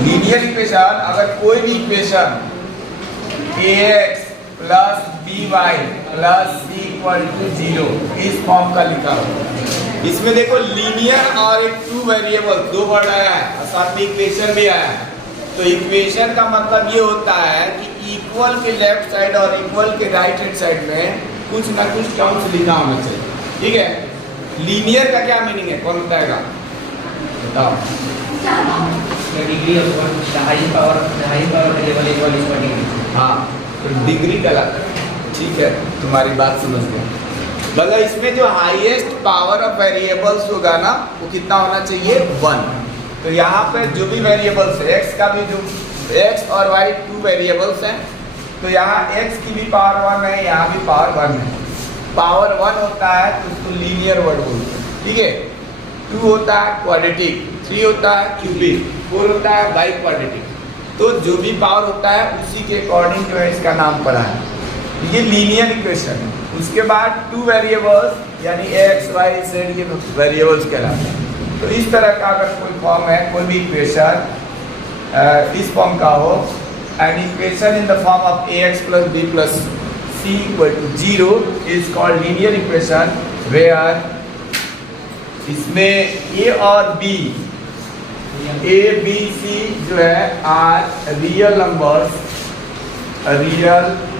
Linear equation, अगर कोई भी equation ax plus by plus c equal to 0 इस फॉर्म का लिखा हो, इसमें देखो लीनियर और एक टू वेरिएबल दो वर्ड आया है और साथ में इक्वेशन भी आया है। तो इक्वेशन का मतलब ये होता है कि इक्वल के लेफ्ट साइड और इक्वल के राइट हैंड साइड में कुछ ना कुछ टर्म्स लिखा होना चाहिए, ठीक है। लीनियर का क्या मीनिंग है, कौन बताएगा, बताओ। हाँ, तो डिग्री का ठीक है, तुम्हारी बात समझ गया। मतलब इसमें जो हाईएस्ट पावर ऑफ वेरिएबल्स होगा ना वो कितना होना चाहिए, 1। तो यहाँ पे जो भी वेरिएबल्स है, x का भी जो x और y टू वेरिएबल्स हैं, तो यहाँ x की भी पावर 1 है, यहाँ भी पावर 1 है। पावर 1 होता है तो उसको लीनियर वर्ड बोलते हैं, ठीक है। 2 होता है क्वाड्रेटिक, 3 होता है क्यूबिक, 4 होता है बाई क्वाड्रेटिक। तो जो भी पावर होता है उसी के अकॉर्डिंग जो है इसका नाम पड़ा है, ये लीनियर इक्वेशन है। उसके बाद टू वेरिएबल्स यानी x, y, z ये वेरिएबल्स कहलाते हैं। तो इस तरह का अगर कोई फॉर्म है, कोई भी इक्वेशन इस फॉर्म का हो, and equation in the form of ax plus b plus c equal to 0 is called linear equation, where इसमें a और b, a b c जो है आर रियल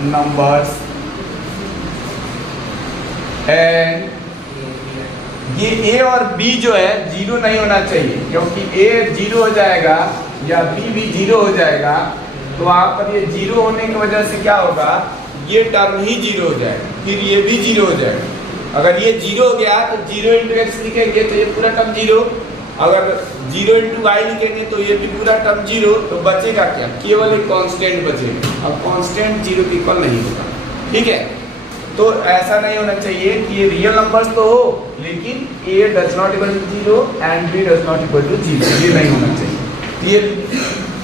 नंबर्स एंड ये a और b जो है 0 नहीं होना चाहिए, क्योंकि a 0 हो जाएगा या b भी 0 हो जाएगा तो वहाँ पर ये 0 होने की वजह से क्या होगा, ये टर्म ही 0 हो जाएगा, फिर ये भी 0 हो जाएगा। अगर ये 0 हो गया तो 0 इंटू एक्स लिखेंगे तो ये पूरा टर्म 0, अगर 0 इंटू वाई लिखेंगे तो ये भी पूरा टर्म 0, तो बचेगा क्या, केवल एक कांस्टेंट बचेगा। अब कांस्टेंट 0 के इक्वल नहीं होगा, ठीक है। तो ऐसा नहीं होना चाहिए कि ये रियल नंबर्स तो हो लेकिन a does not equal to 0 and b does not equal to 0, ये नहीं होना चाहिए। ये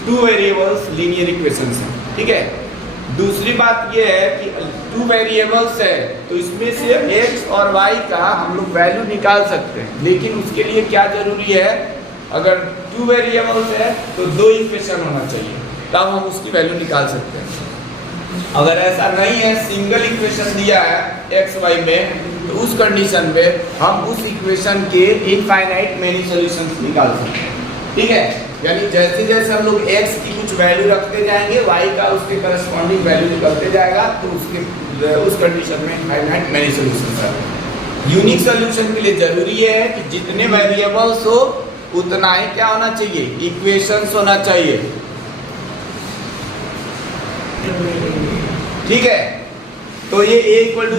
टू वेरिएबल्स लीनियर इक्वेशंस हैं, ठीक है। दूसरी बात ये है कि टू वेरिएबल्स है तो इसमें से x और y का हम लोग वैल्यू निकाल सकते हैं, लेकिन उसके लिए क्या जरूरी है, अगर टू वेरिएबल्स है तो दो इक्वेशन होना चाहिए, तब हम उसकी वैल्यू निकाल सकते हैं। अगर ऐसा नहीं है, सिंगल इक्वेशन दिया है x y में, तो उस कंडीशन में हम उस इक्वेशन के इनफाइनाइट मेनी सॉल्यूशंस निकाल सकते हैं, ठीक है। यानी जैसे जैसे हम लोग x की कुछ वैल्यू रखते जाएंगे, y का उसके करस्पॉन्डिंग वैल्यू निकलते जाएगा, तो उसके उस कंडीशन में इनफाइनाइट मेनी सॉल्यूशंस है। यूनिक सॉल्यूशन के लिए जरूरी है कि जितने वेरिएबल्स हो उतना ही क्या होना चाहिए, इक्वेशंस होना चाहिए, ठीक है। तो ये a equal to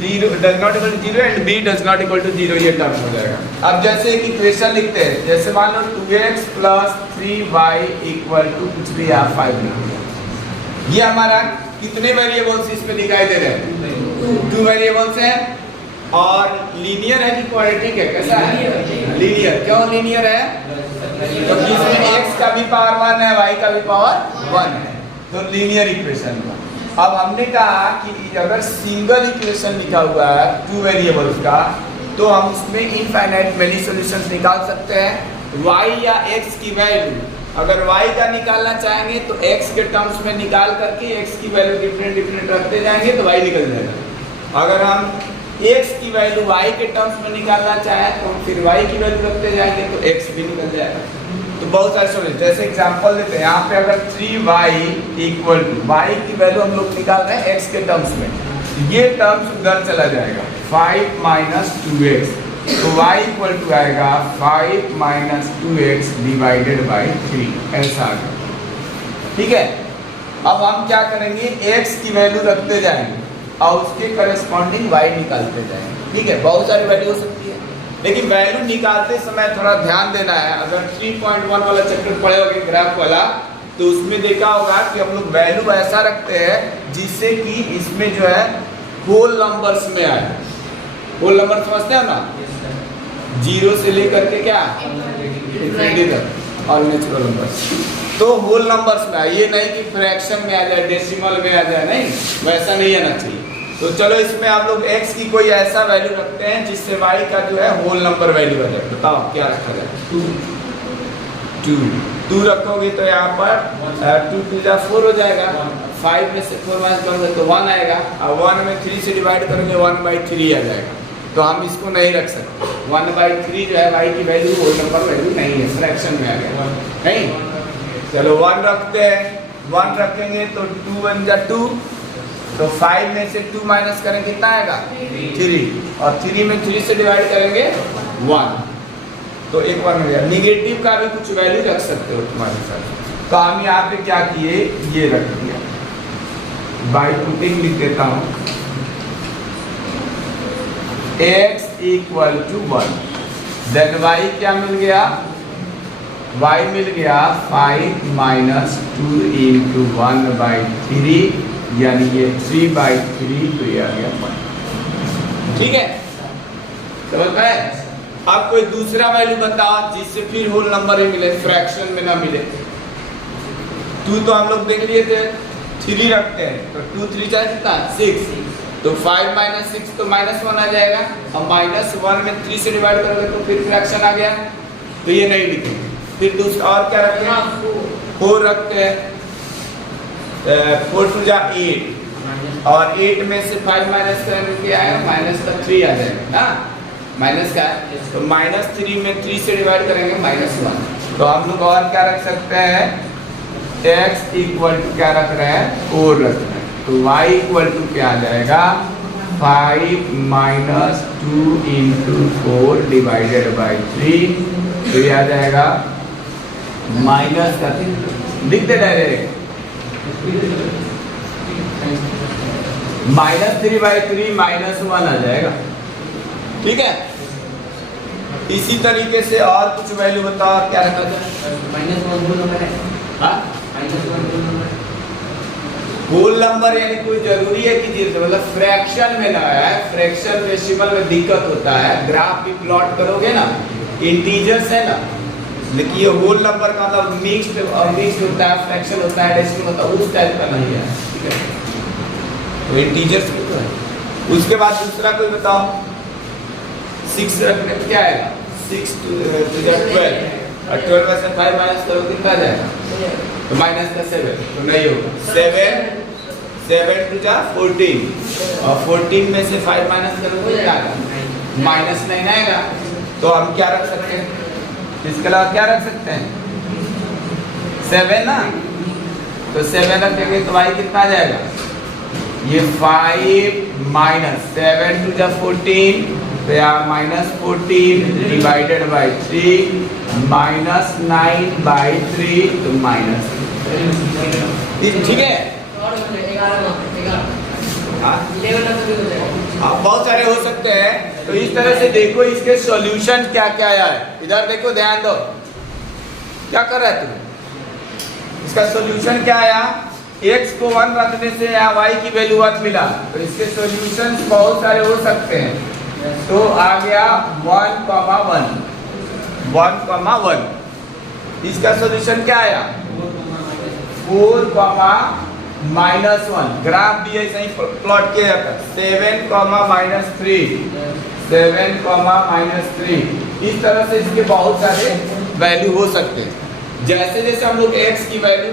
0 does not equal to 0 and b does not equal to 0 ये टर्म हो जाएगा। अब जैसे एक इक्वेशन लिखते हैं, जैसे मान लो 2x plus 3y equal to कुछ भी आप 5 लिखो, ये हमारा कितने वेरिएबल्स इसमें दिखाई दे रहे हैं, 2 वेरिएबल्स हैं और लीनियर है कि क्वाड्रेटिक है, कैसा है, लीनियर। क्यों लीनियर है, क्योंकि इसमें x का भी पावर 1 है, y का भी पावर 1 है, तो लीनियर इक्वेशन। अब हमने कहा कि अगर सिंगल इक्वेशन लिखा हुआ है टू वेरिएबल्स का, तो हम उसमें इनफाइनाइट मेनी सॉल्यूशंस निकाल सकते हैं। y या x की वैल्यू अगर y का निकालना चाहेंगे तो x के टर्म्स में निकाल करके x की वैल्यू डिफरेंट रखते जाएंगे तो y निकल जाएगा। अगर हम x की वैल्यू y के टर्म्स में निकालना चाहें तो हम फिर y की वैल्यू रखते जाएंगे तो x भी निकल जाएगा। तो बहुत सारे सॉल्यूशन, जैसे एग्जांपल देते हैं, यहाँ पे अगर 3y इक्वल टू y की वैल्यू हम लोग निकाल रहे हैं x के टर्म्स में, ये टर्म्स उधर चला जाएगा 5 माइनस 2x, तो y इक्वल टू आएगा 5 माइनस 2x डिवाइडेड बाई 3, ऐसा आ गया, ठीक है। अब हम क्या करेंगे, x की वैल्यू रखते जाएंगे और उसके करस्पॉन्डिंग y निकालते जाएंगे, ठीक है। बहुत सारी वैल्यू हो सकती है, लेकिन वैल्यू निकालते समय थोड़ा ध्यान देना है। अगर 3.1 वाला चैप्टर पढ़े होंगे ग्राफ वाला, तो उसमें देखा होगा कि हम लोग वैल्यू ऐसा रखते हैं जिससे कि इसमें जो है होल नंबर्स में आए। होल नंबर समझते हैं ना, 0 से लेकर के क्या इन्फिनिटी तक और नेचुरल नंबर्स, तो होल नंबर्स में आए, ये नहीं कि फ्रैक्शन में आ जाए, डेसिमल में आ जाए, नहीं, वैसा नहीं आना चाहिए। तो चलो इसमें आप लोग x की कोई ऐसा वैल्यू रखते हैं जिससे y का जो है होल नंबर वैल्यू आ जाए। बताओ क्या रखा जाए, 2 रखोगे तो यहाँ पर 2 2 जा 4 हो जाएगा, 5 में से 4 माइनस करोगे तो 1 आएगा, और 1 में 3 से डिवाइड करोगे 1/3 आ जाएगा। तो हम इसको नहीं रख सकते, 1/3 जो है y की वैल्यू होल नंबर वैल्यू नहीं है, फ्रैक्शन में आ गया नहीं। चलो 1 रखते हैं, 1 रखेंगे तो 2 1 जा 2, तो 5 में से 2 माइनस करेंगे कितना आएगा 3, और 3 में 3 से डिवाइड करेंगे 1, तो एक 1 हो गया। निगेटिव का भी कुछ वैल्यू रख सकते हो तुम्हारे साथ। तो हम यहाँ पे क्या किए, ये रख दिया, बाई पुटिंग लिख देता हूँ x equal to 1, then y क्या मिल गया, y मिल गया 5 माइनस 2 इंटू 1/3, यानी ये 3/3, तो ये आ गया 1। ठीक है, समझ पाए? अब कोई दूसरा वैल्यू बताओ जिससे फिर होल नंबर ही मिले, फ्रैक्शन में ना मिले। 2 तो हम लोग देख लिए थे, 3 रखते हैं तो 2 3 चाहे कितना 6, तो 5 माइनस 6 तो -1 आ जाएगा, और -1 में 3 से डिवाइड करोगे तो फिर फ्रैक्शन आ गया, तो ये नहीं लिखेंगे। फिर दूसरा और क्या रखते हैं, 4 रखते हैं, 4 2 जा 8, और 8 में से 5 माइनस करेंगे क्या आएगा, -3 आ जाएगा ना, माइनस का है, तो -3 में 3 से डिवाइड करेंगे -1। तो हम लोग और क्या रख सकते हैं, x इक्वल टू क्या रख रहे हैं, 4 रख रहे हैं, तो y इक्वल टू क्या आ जाएगा, 5 माइनस 2 इंटू 4 डिवाइडेड बाई 3, तो ये आ जाएगा माइनस का, लिख दे डायरेक्ट, -3/3 -1 आ जाएगा। ठीक है, इसी तरीके से और कुछ वैल्यू बताओ, क्या रखा जाए, होल नंबर यानी कोई जरूरी है कि मतलब फ्रैक्शन में ना है, फ्रैक्शन डेसिमल में दिक्कत होता है, ग्राफ भी प्लॉट करोगे ना, इंटीजर्स है ना, लेकिन ये होल नंबर का मतलब मिक्स्ड होता है, फ्रैक्शन होता है, डेसिमल होता है, उस टाइप का नहीं है। ठीक है, तो इंटीजर्स तो है। उसके बाद दूसरा कोई बताओ, 6 रखने पे क्या आएगा, 6 2 12, और 12 में से 5 माइनस करो कितना आ जाएगा, तो -7, तो नहीं होगा, 7 2 जा 14, और 14 में से 5 माइनस करो तो क्या आएगा, -9 आएगा। तो हम क्या रख सकते हैं, इसके अलावा क्या रख सकते हैं, 7 ना, तो 7 रखेंगे तो y कितना आ जाएगा, ये 5 माइनस 7 2 जा 14, तो यहाँ -14 डिवाइडेड बाई 3, -9/3, तो माइनस, ठीक है। बहुत सारे हो सकते हैं, तो इस तरह से देखो इसके सॉल्यूशन क्या क्या आया है, इधर देखो, ध्यान दो, क्या कर रहा है तू, इसका सॉल्यूशन क्या आया, x को 1 रखने से यहाँ y की वैल्यू 1 मिला, तो इसके सॉल्यूशन बहुत सारे हो सकते हैं। तो आ गया 1,1, इसका सॉल्यूशन क्या आया, 4, -1, ग्राफ भी ऐसे ही प्लॉट किया जाता है, 7, -3, 7, -3, इस तरह से इसके बहुत सारे वैल्यू हो सकते हैं। जैसे जैसे हम लोग x की वैल्यू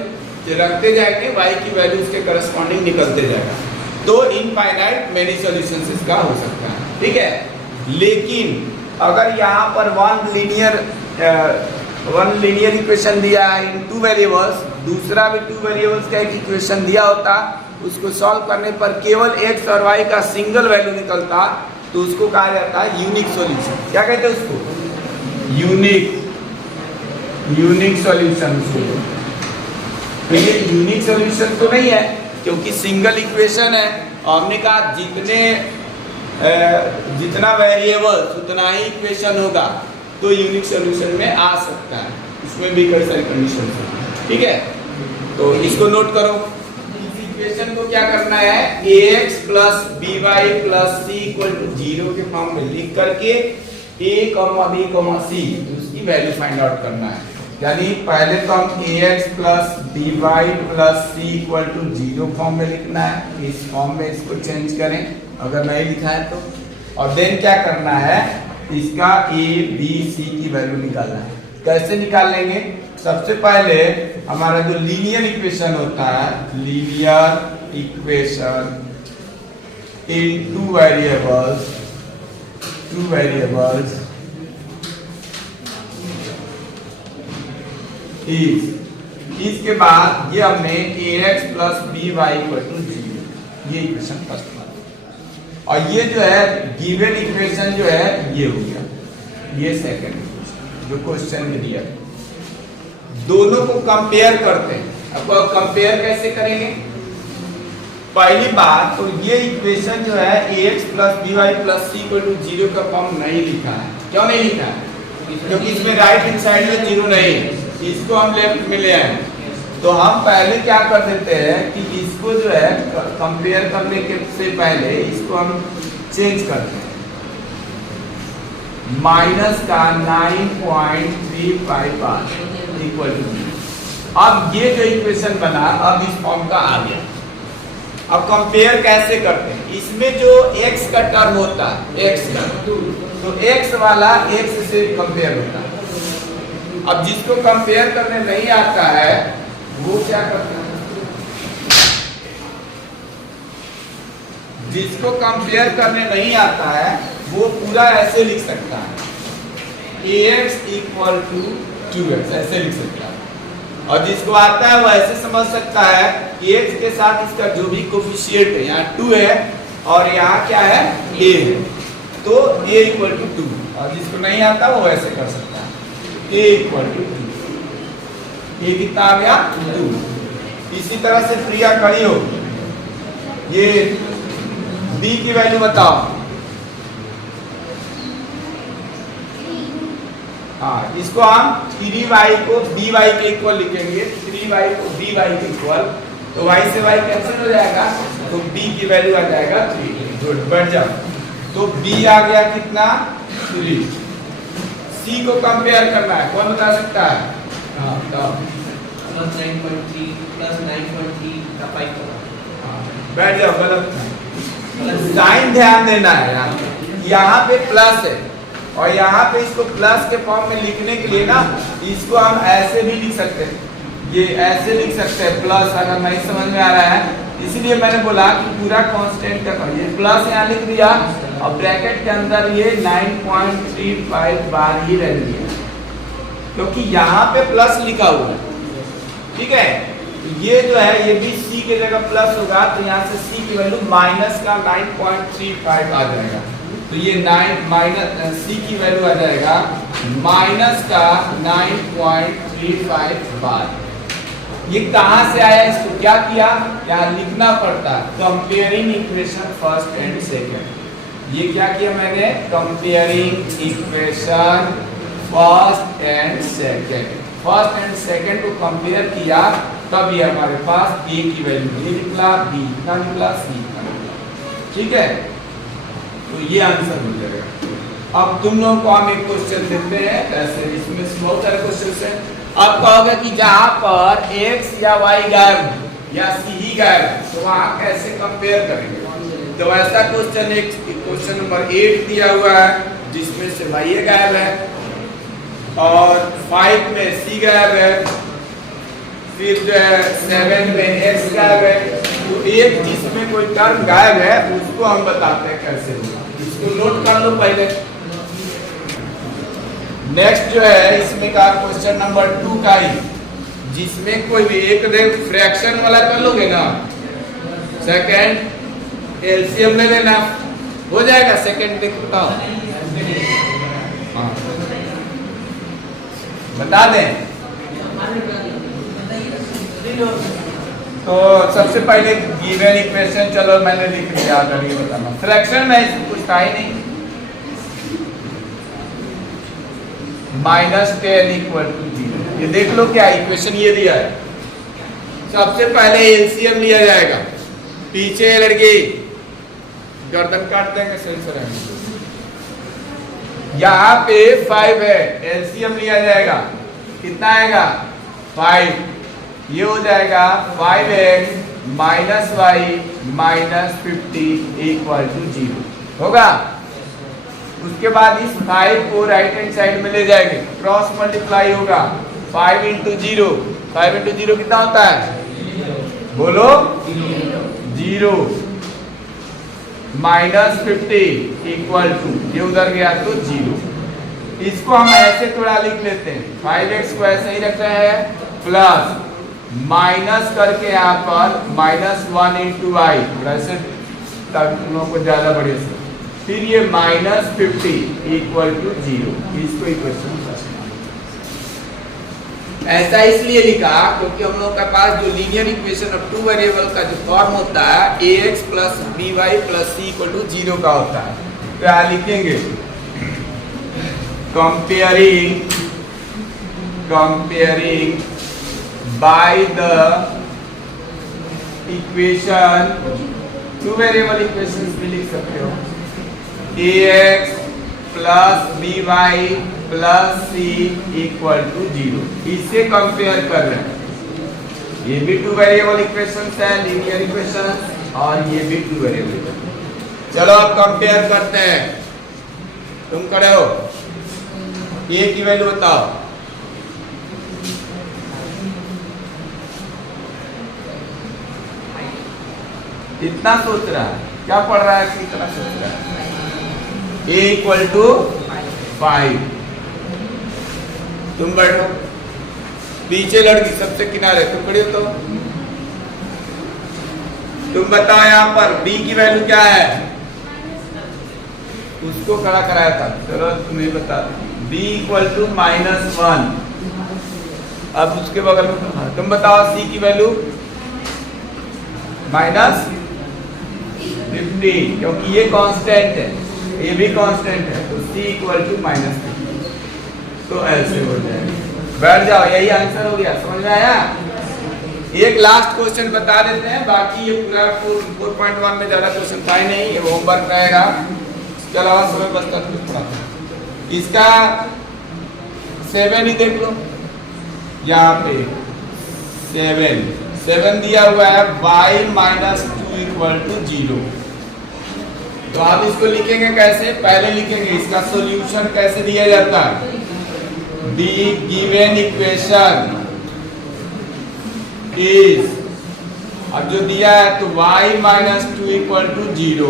रखते जाएंगे, y की वैल्यू उसके करस्पॉन्डिंग निकलते जाएगा, तो इनफाइनाइट मेनी सॉल्यूशंस इसका हो सकता है। ठीक है, लेकिन अगर यहाँ पर वन लीनियर इक्वेशन दिया है इन 2 वेरिएबल्स, दूसरा भी 2 वेरिएबल्स का एक इक्वेशन दिया होता, उसको सॉल्व करने पर केवल x और y का सिंगल वैल्यू निकलता, तो उसको कहा जाता है यूनिक सॉल्यूशन। क्या कहते हैं उसको, यूनिक सॉल्यूशन। तो ये यूनिक सॉल्यूशन तो नहीं है, क्योंकि सिंगल इक्वेशन है, और हमने कहा जितना वेरिएबल्स उतना ही इक्वेशन होगा, तो यूनिक सॉल्यूशन में आ सकता है, इसमें भी कई सारी कंडीशन है। ठीक है, तो इसको नोट करो, इस इक्वेशन को क्या करना है, ax + by + c = 0 के फॉर्म में लिख करके a, b, c उसकी वैल्यू फाइंड आउट करना है। यानी पहले तो हम ax + by + c = 0 फॉर्म में लिखना है, इस फॉर्म में इसको चेंज करें अगर नहीं लिखा है तो, और देन क्या करना है, इसका a, b, c की वैल्यू निकालना है। कैसे निकाल लेंगे? सबसे पहले हमारा जो लीनियर इक्वेशन होता है, linear equation in two variables इसके बाद ये हमने ax plus by equal to 0, ये इक्वेशन फर्स्ट वाला, और ये जो है गिवन इक्वेशन जो है ये हो गया, ये सेकंड जो क्वेश्चन में दिया। दोनों को कंपेयर करते हैं। अब कंपेयर कैसे करेंगे? पहली बात तो ये इक्वेशन जो है ax plus by plus c equal to 0 का फॉर्म नहीं लिखा है। क्यों नहीं लिखा है? क्योंकि इसमें राइट हैंड साइड में 0 नहीं है, इसको हम लेफ्ट में ले आए। तो हम पहले क्या कर देते हैं कि इसको जो है कंपेयर करने के से पहले इसको हम चेंज करते हैं, माइनस का 9.355 इक्वल टू 0। अब ये जो इक्वेशन बना अब इस फॉर्म का आ गया। अब कंपेयर कैसे करते हैं? इसमें जो x का टर्म होता है, x का, तो x वाला x से कंपेयर होता है। अब जिसको कंपेयर करने नहीं आता है वो क्या करता है? जिसको कंपेयर करने नहीं आता है वो पूरा ऐसे लिख सकता है, ax इक्वल टू 2x, ऐसे लिख सकता है। और जिसको आता है वो ऐसे समझ सकता है कि x के साथ इसका जो भी कोफिशिएंट है, यहाँ 2 है और यहाँ क्या है, a है, तो a इक्वल टू 2। और जिसको नहीं आता वो ऐसे कर सकता है, a इक्वल टू 2, ये कितना आ गया 2। इसी तरह से क्रिया खड़ी हो, ये b की वैल्यू बताओ। हाँ, इसको हम 3y को by के इक्वल लिखेंगे, 3y को by के इक्वल, तो y से y कैंसिल हो जाएगा, तो b की वैल्यू आ जाएगा 3। गुड, बढ़ जाओ। तो b आ गया कितना 3। c को कंपेयर करना है, कौन बता सकता है? हाँ, प्लस 9.3 प्लस 9.3 का 5 बैठ जाओ, गलत साइन ध्यान देना है। यहाँ पे प्लस है और यहाँ पे इसको प्लस के फॉर्म में लिखने के लिए ना इसको हम ऐसे भी लिख सकते हैं, ये ऐसे लिख सकते हैं प्लस, अगर नहीं समझ में आ रहा है इसीलिए मैंने बोला कि पूरा कांस्टेंट का ये प्लस यहाँ लिख दिया और ब्रैकेट के अंदर ये 9.35 बार ही रह दिया, क्योंकि यहाँ पे प्लस लिखा हुआ है। ठीक है, ये जो है ये भी c के जगह प्लस होगा, तो यहाँ से c की वैल्यू माइनस का 9.35 आ जाएगा, तो ये 9 माइनस c की वैल्यू आ जाएगा माइनस का 9.35 बार। ये कहाँ से आया? इसको क्या किया, यहाँ लिखना पड़ता है comparing equation first and second. ये क्या किया मैंने? Comparing equation first and second, first and second को कंपेयर किया, तब ये हमारे पास a की वैल्यू ये निकला, b का निकला, c का निकला। ठीक है, तो ये आंसर हो जाएगा। अब तुम लोगों को हम एक क्वेश्चन देते हैं ऐसे, इसमें बहुत सारे क्वेश्चन हैं। अब कहोगे कि जहां पर x या y गायब या c ही गायब है तो वहां कैसे कंपेयर करेंगे? तो ऐसा क्वेश्चन एक क्वेश्चन नंबर 8 दिया हुआ है जिसमें से y गायब है और 5 में c गायब है, फिर जो है 7 में x गायब है। तो एक जिसमें कोई टर्म गायब है उसको हम बताते हैं कैसे होगा, इसको नोट कर लो पहले। नेक्स्ट जो है इसमें का क्वेश्चन नंबर 2 का ही, जिसमें कोई भी एक फ्रैक्शन वाला कर लोगे ना, सेकंड एलसीएम ले लेना, हो जाएगा। सेकंड देखो बता दें। तो सबसे पहले गिवन इक्वेशन, चलो मैंने लिख लिया, अगर ये बताना फ्रैक्शन में कुछ था ही नहीं, -10 इक्वल टू 0। ये देख लो क्या इक्वेशन ये दिया है। सबसे पहले एलसीएम लिया जाएगा, पीछे लड़की गर्दन काट देंगे सही से रहेंगे। यहाँ पे 5 है, एलसीएम लिया जाएगा, कितना आएगा 5, ये हो जाएगा 5x minus y minus 50 equal to 0 होगा। उसके बाद इस 5 को राइट हैंड साइड में ले जाएंगे, क्रॉस मल्टीप्लाई होगा 5 इंटू 0, 5 इंटू 0 कितना होता है, बोलो 0, -50 इक्वल टू, ये उधर गया तो 0। इसको हम ऐसे थोड़ा लिख लेते हैं, 5x को ऐसे ही रखते हैं, प्लस माइनस करके यहाँ पर -1 इंटू आई, वैसे तुम लोगों को ज्यादा बढ़िया से, फिर ये -50 इक्वल टू 0, इसको इक्वेशन ऐसा इसलिए लिखा क्योंकि हम लोग के पास जो linear equation of two variable का जो फॉर्म होता है ax plus by plus c equal to 0 का होता है। तो यहाँ लिखेंगे comparing by the equation, two variable equations भी लिख सकते हो, ax plus by plus c equal to 0, इससे कंपेयर कर रहे हैं। ये भी टू वेरिएबल इक्वेशंस है, लीनियर इक्वेशंस, और ये भी टू वेरिएबल। चलो अब कंपेयर करते हैं, तुम खड़े हो, a की वैल्यू बताओ, इतना सोच रहा है, क्या पढ़ रहा है कि इतना सोच रहा है, a इक्वल टू 5, तुम बैठो, पीछे लड़की सबसे किनारे, तुम खड़े हो, तो तुम बताओ यहाँ पर b की वैल्यू क्या है, उसको खड़ा कराया था, चलो तुम्हें बता दो, b इक्वल टू -1, अब उसके बगल में तुम बताओ c की वैल्यू -50, क्योंकि ये कांस्टेंट है, ये भी कांस्टेंट है, तो c इक्वल टू -50, तो ऐसे हो जाएगा, बैठ जाओ, यही आंसर हो गया, समझ में आया। एक लास्ट क्वेश्चन बता देते हैं, बाकी ये पूरा 4.1 में ज्यादा क्वेश्चन था ही नहीं, ये होमवर्क रहेगा, इसके अलावा समय बचता तो थोड़ा, इसका 7 ही देख लो, यहाँ पे 7 दिया हुआ है, y -2 इक्वल टू 0, तो आप इसको लिखेंगे कैसे, पहले लिखेंगे इसका सॉल्यूशन कैसे दिया जाता है, the given equation is, अब जो दिया है तो y -2 इक्वल टू 0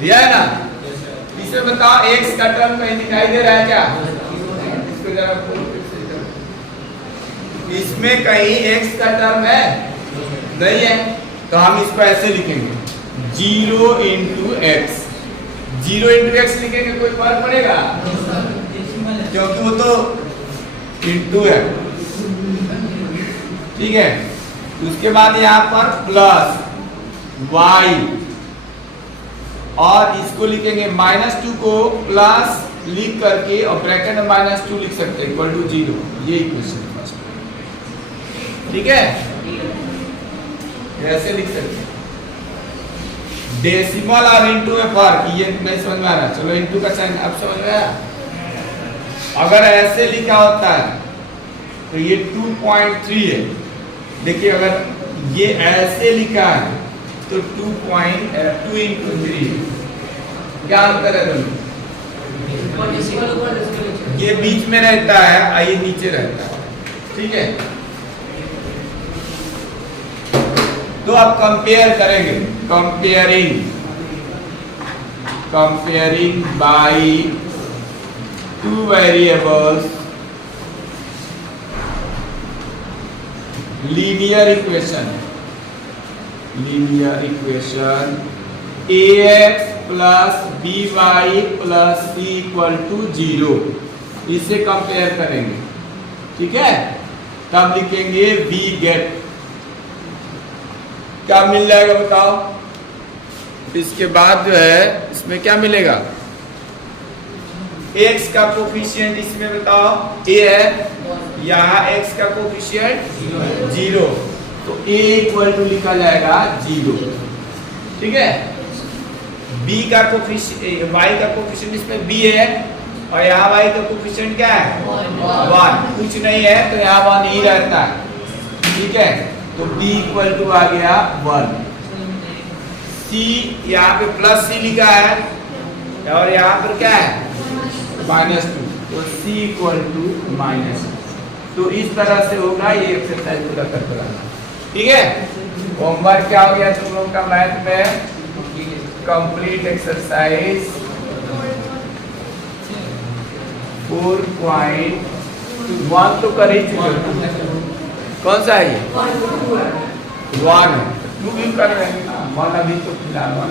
दिया है ना, इसे बताओ x का टर्म कहीं दिखाई दे रहा है क्या, इसको जरा इसमें कहीं x का टर्म है, नहीं है, तो हम इसको ऐसे लिखेंगे 0 इंटू x, 0 इंटू x लिखेंगे, कोई फर्क पड़ेगा, क्योंकि वो तो इंटू है, ठीक है। उसके बाद यहाँ पर प्लस y, और इसको लिखेंगे -2 को प्लस लिख करके और ब्रैकेट में -2 लिख सकते हैं, इक्वल टू 0, ये इक्वेशन, ठीक है, ऐसे लिख सकते हैं। डेसिमल और इंटू में फर्क, ये नहीं समझ में आ रहा, चलो इंटू का साइन अब समझ में आया। अगर ऐसे लिखा होता है तो ये 2.3 है, देखिए अगर ये ऐसे लिखा है तो 2 इंटू 3, क्या अंतर है दोनों, ये बीच में रहता है, ये नीचे रहता है, ठीक है। तो अब कंपेयर करेंगे, comparing by two variables linear equation ax plus by plus c equal to 0, इसे कंपेयर करेंगे, ठीक है। तब लिखेंगे we get, क्या मिल जाएगा बताओ, इसके बाद जो है इसमें क्या मिलेगा, x का कोफिशिएंट इसमें बताओ a है, यहाँ x का कोफिशिएंट 0, तो a इक्वल टू लिखा जाएगा 0, ठीक है। b का कोफिशिएंट, y का कोफिशिएंट इसमें b है, और यहाँ y का कोफिशिएंट क्या है 1, कुछ नहीं है तो यहाँ 1 ही रहता है, ठीक है। तो b इक्वल टू आ गया 1, c यहाँ पे प्लस c लिखा है, और यहाँ पर क्या है -2, तो c इक्वल टू -2। तो इस तरह से होगा ये एक्सरसाइज पूरा करके लाना, ठीक है। होमवर्क क्या हो गया तुम लोग का मैथ में, कंप्लीट एक्सरसाइज 4.1 तो कर ही चुके। कौन सा है ये 1 है, 2 भी कर रहे हैं ना, 1 अभी तो फिलहाल 1